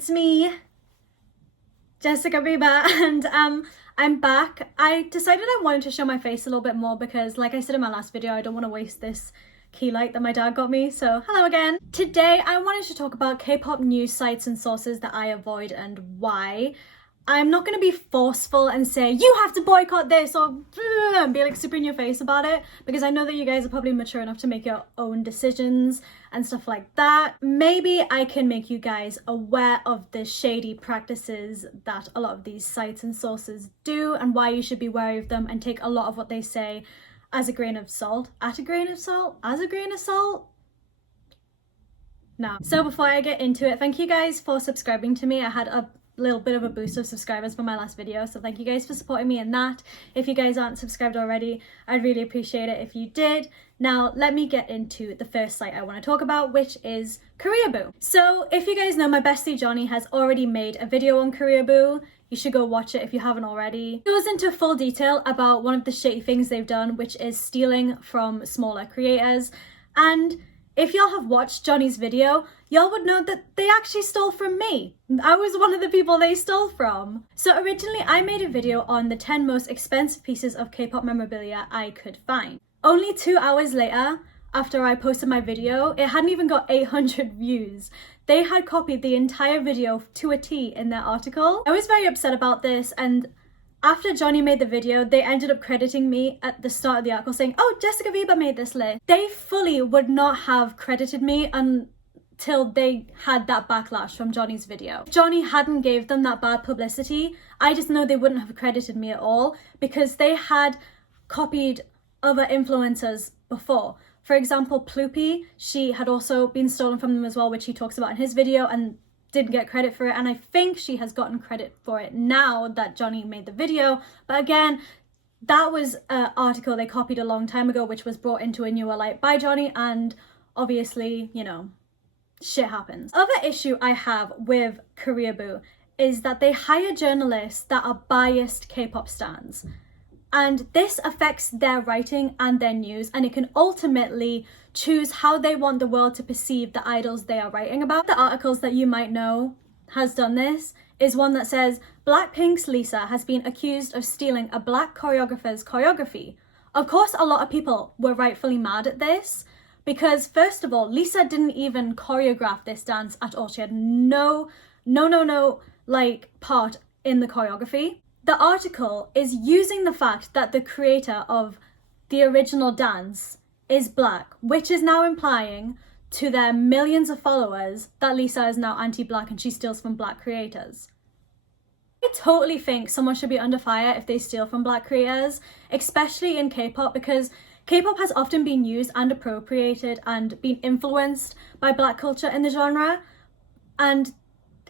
it's me, Jessica Bieber, and I'm back. I decided I wanted to show my face a little bit more because, like I said in my last video, I don't want to waste this key light that my dad got me, so hello again. Today I wanted to talk about K-pop news sites and sources that I avoid and why. I'm not going to be forceful and say you have to boycott this or and be like super in your face about it, because I know that you guys are probably mature enough to make your own decisions and stuff like that. Maybe I can make you guys aware of the shady practices that a lot of these sites and sources do and why you should be wary of them and take a lot of what they say as a grain of salt. As a grain of salt? No. So before I get into it, thank you guys for subscribing to me. I had a little bit of a boost of subscribers for my last video, so thank you guys for supporting me in that. If you guys aren't subscribed already, I'd really appreciate it if you did. Now let me get into the first site I want to talk about, which is Koreaboo. So if you guys know, my bestie Johnny has already made a video on Koreaboo. You should go watch it if you haven't already. He goes into full detail about one of the shitty things they've done, which is stealing from smaller creators. And if y'all have watched Johnny's video, y'all would know that they actually stole from me. I was one of the people they stole from. So originally I made a video on the 10 most expensive pieces of K-pop memorabilia I could find. Only 2 hours later, after I posted my video, it hadn't even got 800 views. They had copied the entire video to a T in their article. I was very upset about this, and after Johnny made the video, they ended up crediting me at the start of the article saying, oh, Jessica Bieber made this list. They fully would not have credited me until they had that backlash from Johnny's video. If Johnny hadn't gave them that bad publicity, I just know they wouldn't have credited me at all, because they had copied other influencers before. For example, Ploopy, she had also been stolen from them as well, which he talks about in his video, and didn't get credit for it, and I think she has gotten credit for it now that Johnny made the video. But again, that was an article they copied a long time ago, which was brought into a newer light by Johnny, and obviously, you know, shit happens. Other issue I have with Koreaboo is that they hire journalists that are biased K-pop stans. And this affects their writing and their news, and it can ultimately choose how they want the world to perceive the idols they are writing about. The articles that you might know has done this is one that says, Blackpink's Lisa has been accused of stealing a black choreographer's choreography. Of course, a lot of people were rightfully mad at this, because first of all, Lisa didn't even choreograph this dance at all. She had no like part in the choreography. The article is using the fact that the creator of the original dance is black, which is now implying to their millions of followers that Lisa is now anti-black and she steals from black creators. I totally think someone should be under fire if they steal from black creators, especially in K-pop, because K-pop has often been used and appropriated and been influenced by black culture in the genre. And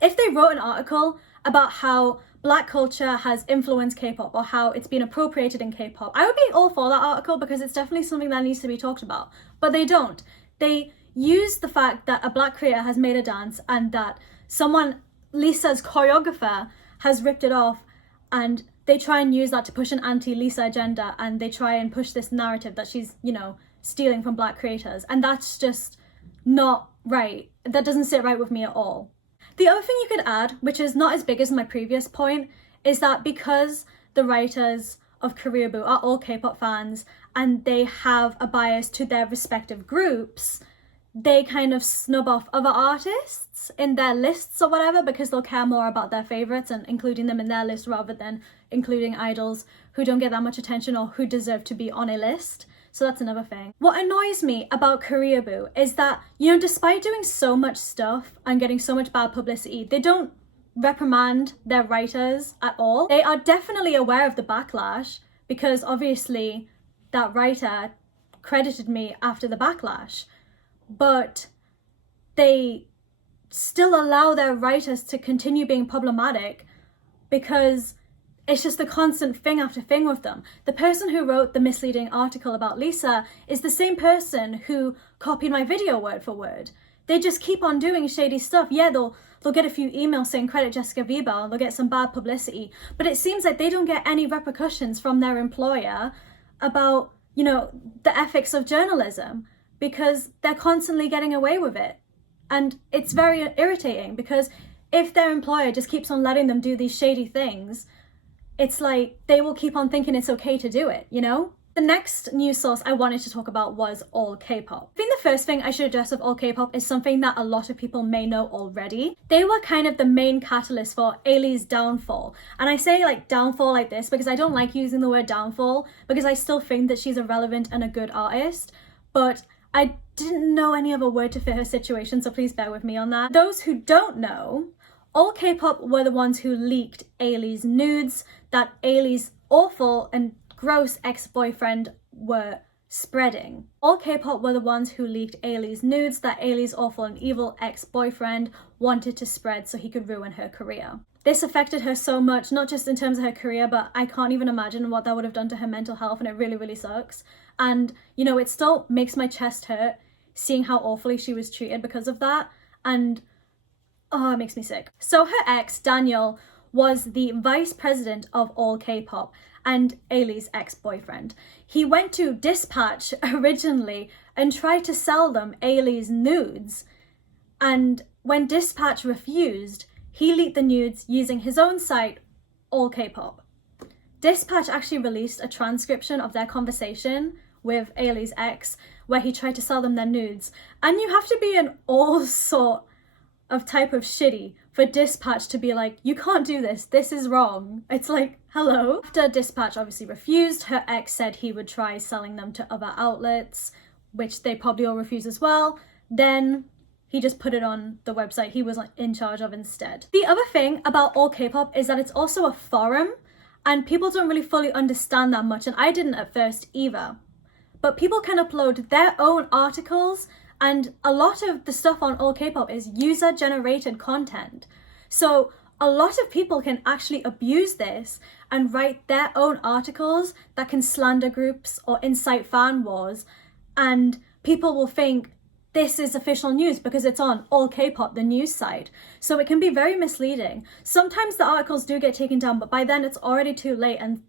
if they wrote an article about how black culture has influenced K-pop or how it's been appropriated in K-pop, I would be all for that article, because it's definitely something that needs to be talked about. But they don't. They use the fact that a black creator has made a dance and that someone, Lisa's choreographer, has ripped it off, and they try and use that to push an anti-Lisa agenda, and they try and push this narrative that she's, you know, stealing from black creators. And that's just not right. That doesn't sit right with me at all. The other thing you could add, which is not as big as my previous point, is that because the writers of Koreaboo are all K-pop fans and they have a bias to their respective groups, they kind of snub off other artists in their lists or whatever, because they'll care more about their favourites and including them in their list rather than including idols who don't get that much attention or who deserve to be on a list. So that's another thing. What annoys me about Koreaboo is that, you know, despite doing so much stuff and getting so much bad publicity, they don't reprimand their writers at all. They are definitely aware of the backlash, because obviously that writer credited me after the backlash, but they still allow their writers to continue being problematic because it's just a constant thing after thing with them. The person who wrote the misleading article about Lisa is the same person who copied my video word for word. They just keep on doing shady stuff. Yeah, they'll get a few emails saying credit Jessica Bieber, they'll get some bad publicity, but it seems like they don't get any repercussions from their employer about, you know, the ethics of journalism, because they're constantly getting away with it. And it's very irritating, because if their employer just keeps on letting them do these shady things, it's like they will keep on thinking it's okay to do it, you know? The next news source I wanted to talk about was Allkpop. I think the first thing I should address with Allkpop is something that a lot of people may know already. They were kind of the main catalyst for ailees' downfall. And I say like downfall like this because I don't like using the word downfall, because I still think that she's a relevant and a good artist, but I didn't know any other word to fit her situation, so please bear with me on that. Those who don't know, Allkpop were the ones who leaked ailees' nudes that ailees' awful and gross ex-boyfriend were spreading. Allkpop were the ones who leaked ailees' nudes that ailees' awful and evil ex-boyfriend wanted to spread so he could ruin her career. This affected her so much, not just in terms of her career, but I can't even imagine what that would have done to her mental health, and it really, really sucks. And, you know, it still makes my chest hurt seeing how awfully she was treated because of that, and oh, it makes me sick. So her ex, Daniel, was the vice president of Allkpop and ailees' ex-boyfriend. He went to Dispatch originally and tried to sell them ailees' nudes, and when Dispatch refused, he leaked the nudes using his own site, Allkpop. Dispatch actually released a transcription of their conversation with ailees' ex where he tried to sell them their nudes, and you have to be an all sort of type of shitty for Dispatch to be like, you can't do this, this is wrong. It's like, hello? After Dispatch obviously refused, her ex said he would try selling them to other outlets, which they probably all refused as well. Then he just put it on the website he was in charge of instead. The other thing about Allkpop is that it's also a forum, and people don't really fully understand that much, and I didn't at first either. But people can upload their own articles, and a lot of the stuff on Allkpop is user-generated content. So a lot of people can actually abuse this and write their own articles that can slander groups or incite fan wars, and people will think this is official news because it's on Allkpop, the news site. So it can be very misleading. Sometimes the articles do get taken down, but by then it's already too late, and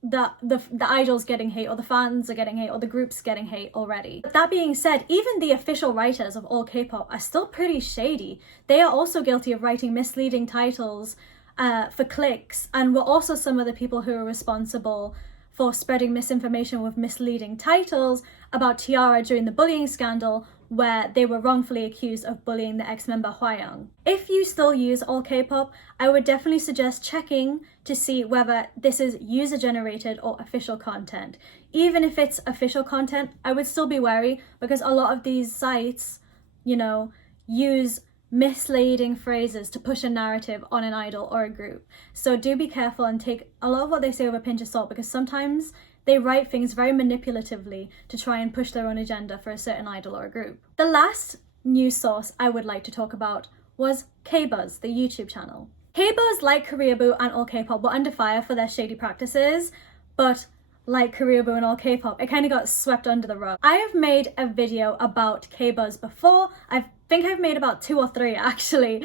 the idols getting hate, or the fans are getting hate, or the groups getting hate already. But that being said, even the official writers of Allkpop are still pretty shady. They are also guilty of writing misleading titles for clicks, and were also some of the people who are responsible for spreading misinformation with misleading titles about Tiara during the bullying scandal, where they were wrongfully accused of bullying the ex-member Hwayoung. If you still use Allkpop, I would definitely suggest checking to see whether this is user-generated or official content. Even if it's official content, I would still be wary, because a lot of these sites, you know, use misleading phrases to push a narrative on an idol or a group. So do be careful and take a lot of what they say with a pinch of salt, because sometimes they write things very manipulatively to try and push their own agenda for a certain idol or a group. The last news source I would like to talk about was Kbuzz, the YouTube channel. Kbuzz, like Koreaboo and Allkpop, were under fire for their shady practices, but like Koreaboo and Allkpop, it kind of got swept under the rug. I have made a video about Kbuzz before. I think I've made about 2 or 3 actually,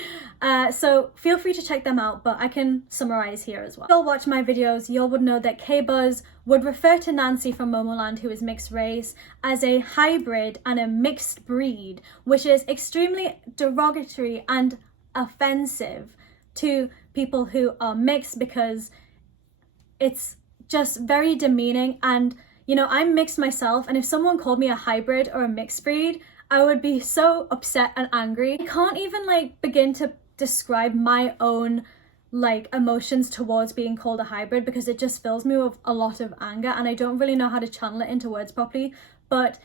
so feel free to check them out, but I can summarize here as well. If you'll watch my videos, you would know that Kbuzz would refer to Nancy from Momoland, who is mixed race, as a hybrid and a mixed breed, which is extremely derogatory and offensive to people who are mixed, because it's just very demeaning. And you know, I'm mixed myself, and if someone called me a hybrid or a mixed breed, I would be so upset and angry. I can't even like begin to describe my own like emotions towards being called a hybrid, because it just fills me with a lot of anger, and I don't really know how to channel it into words properly. But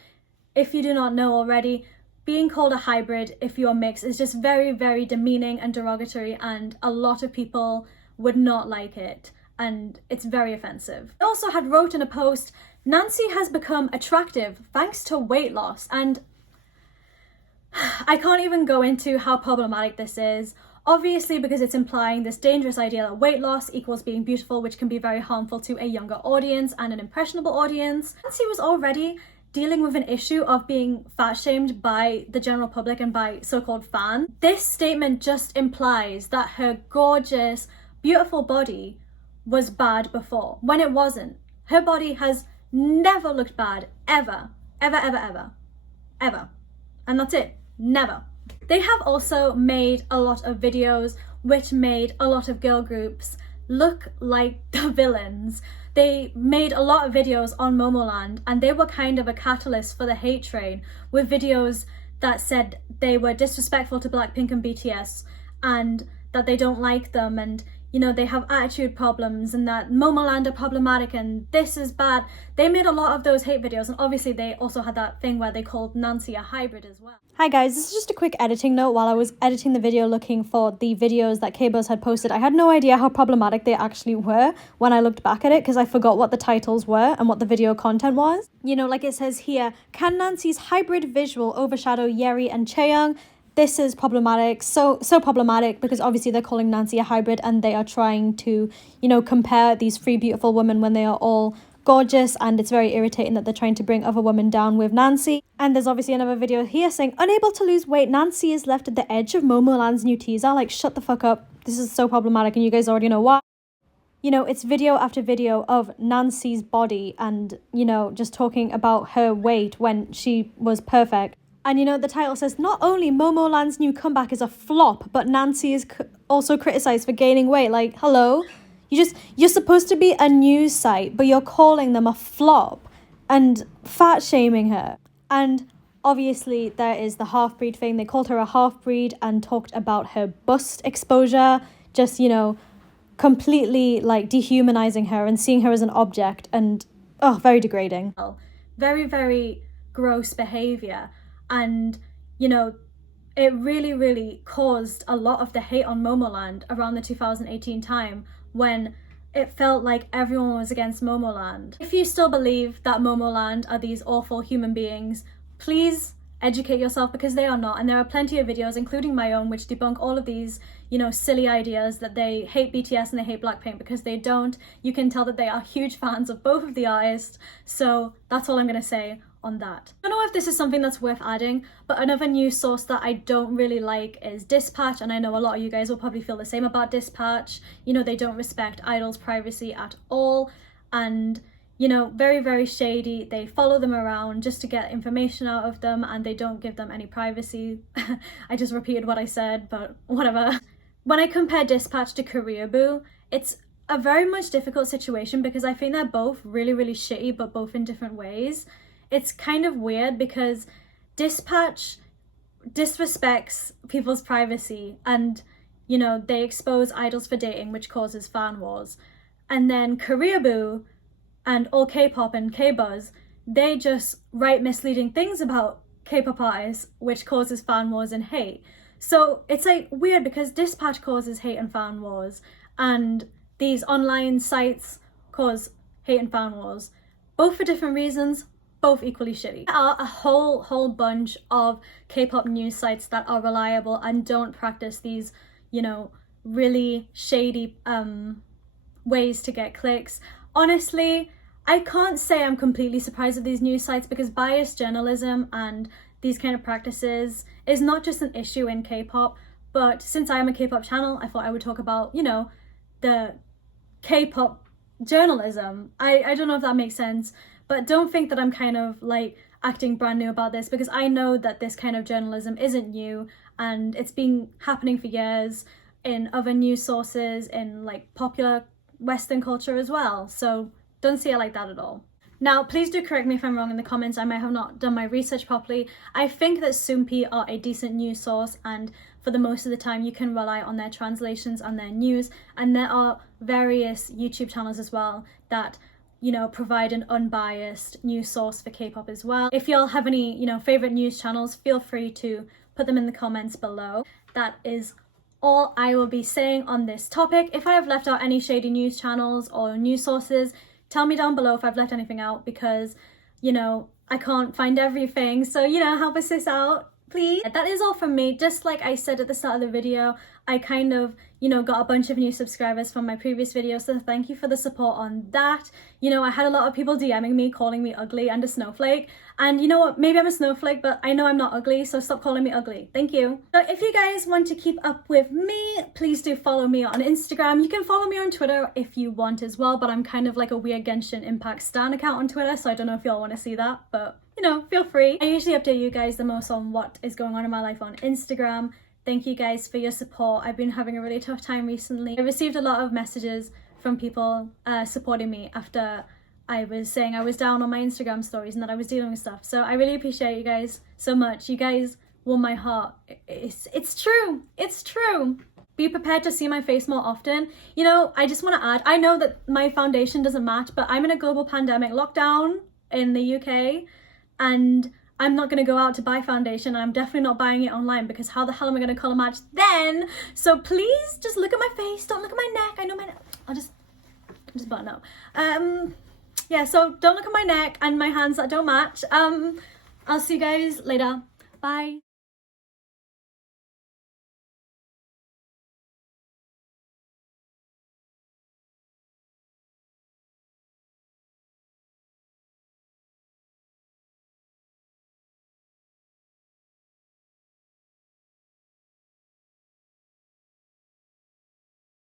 if you do not know already, being called a hybrid if you're mixed is just very, very demeaning and derogatory, and a lot of people would not like it, and it's very offensive. I also had wrote in a post, Nancy has become attractive thanks to weight loss, and I can't even go into how problematic this is, obviously, because it's implying this dangerous idea that weight loss equals being beautiful, which can be very harmful to a younger audience and an impressionable audience. Nancy was already dealing with an issue of being fat shamed by the general public and by so-called fans. This statement just implies that her gorgeous, beautiful body was bad before, when it wasn't. Her body has never looked bad, ever, ever, ever, ever, ever. And that's it. Never. They have also made a lot of videos which made a lot of girl groups look like the villains. They made a lot of videos on Momoland, and they were kind of a catalyst for the hate train, with videos that said they were disrespectful to Blackpink and BTS and that they don't like them, and you know, they have attitude problems, and that Momoland are problematic and this is bad. They made a lot of those hate videos, and obviously they also had that thing where they called Nancy a hybrid as well. Hi guys, this is just a quick editing note. While I was editing the video looking for the videos that Kpop had posted, I had no idea how problematic they actually were when I looked back at it, because I forgot what the titles were and what the video content was. You know, like it says here, can Nancy's hybrid visual overshadow Yeri and Chaeyoung? This is problematic, so problematic, because obviously they're calling Nancy a hybrid and they are trying to, you know, compare these three beautiful women when they are all gorgeous, and it's very irritating that they're trying to bring other women down with Nancy. And there's obviously another video here saying, unable to lose weight, Nancy is left at the edge of Momoland's new teaser. Like, shut the fuck up. This is so problematic, and you guys already know why. You know, it's video after video of Nancy's body and, you know, just talking about her weight when she was perfect. And you know, the title says, not only Momoland's new comeback is a flop, but Nancy is also criticized for gaining weight. Like, hello? You're supposed to be a news site, but you're calling them a flop and fat shaming her. And obviously there is the half-breed thing. They called her a half-breed and talked about her bust exposure, just, you know, completely like dehumanizing her and seeing her as an object, and oh, very degrading. Very, very gross behavior. And, you know, it really caused a lot of the hate on Momoland around the 2018 time, when it felt like everyone was against Momoland. If you still believe that Momoland are these awful human beings, please educate yourself, because they are not. And there are plenty of videos, including my own, which debunk all of these, you know, silly ideas that they hate BTS and they hate Blackpink, because they don't. You can tell that they are huge fans of both of the artists. So that's all I'm going to say on that. I don't know if this is something that's worth adding, but another news source that I don't really like is Dispatch, and I know a lot of you guys will probably feel the same about Dispatch. You know, they don't respect idols' privacy at all, and you know, very shady. They follow them around just to get information out of them, and they don't give them any privacy. I just repeated what I said, but whatever. When I compare Dispatch to Koreaboo, it's a very much difficult situation, because I think they're both really shitty, but both in different ways. It's kind of weird because Dispatch disrespects people's privacy, and, you know, they expose idols for dating, which causes fan wars. And then Koreaboo and Allkpop and Kbuzz, they just write misleading things about K-pop artists, which causes fan wars and hate. So it's like weird, because Dispatch causes hate and fan wars, and these online sites cause hate and fan wars, both for different reasons, both equally shitty. There are a whole bunch of K-pop news sites that are reliable and don't practice these, you know, really shady ways to get clicks. Honestly, I can't say I'm completely surprised at these news sites, because biased journalism and these kind of practices is not just an issue in K-pop, but since I am a K-pop channel, I thought I would talk about, you know, the K-pop journalism. I don't know if that makes sense, but don't think that I'm kind of like acting brand new about this, because I know that this kind of journalism isn't new, and it's been happening for years in other news sources, in like popular Western culture as well. So don't see it like that at all. Now, please do correct me if I'm wrong in the comments. I might have not done my research properly. I think that Soompi are a decent news source, and for the most of the time you can rely on their translations and their news. And there are various YouTube channels as well that, you know, provide an unbiased news source for K-pop as well. If y'all have any, you know, favorite news channels, feel free to put them in the comments below. That is all I will be saying on this topic. If I have left out any shady news channels or news sources, tell me down below if I've left anything out, because, you know, I can't find everything. So, you know, help us this out, please. That is all from me. Just like I said at the start of the video, I kind of, you know, got a bunch of new subscribers from my previous video, so thank you for the support on that. You know, I had a lot of people DMing me, calling me ugly and a snowflake. And you know what, maybe I'm a snowflake, but I know I'm not ugly, so stop calling me ugly. Thank you. So if you guys want to keep up with me, please do follow me on Instagram. You can follow me on Twitter if you want as well, but I'm kind of like a weird Genshin Impact stan account on Twitter, so I don't know if y'all want to see that, but you know, feel free. I usually update you guys the most on what is going on in my life on Instagram. Thank you guys for your support. I've been having a really tough time recently. I received a lot of messages from people supporting me after I was saying I was down on my Instagram stories and that I was dealing with stuff. So I really appreciate you guys so much. You guys warm my heart. It's true. It's true. Be prepared to see my face more often. You know, I just want to add, I know that my foundation doesn't match, but I'm in a global pandemic lockdown in the UK and I'm not going to go out to buy foundation, and I'm definitely not buying it online because how the hell am I going to colour match then? So please just look at my face, don't look at my neck. I know my neck. I'll just button up. Yeah, so don't look at my neck and my hands that don't match. I'll see you guys later. Bye.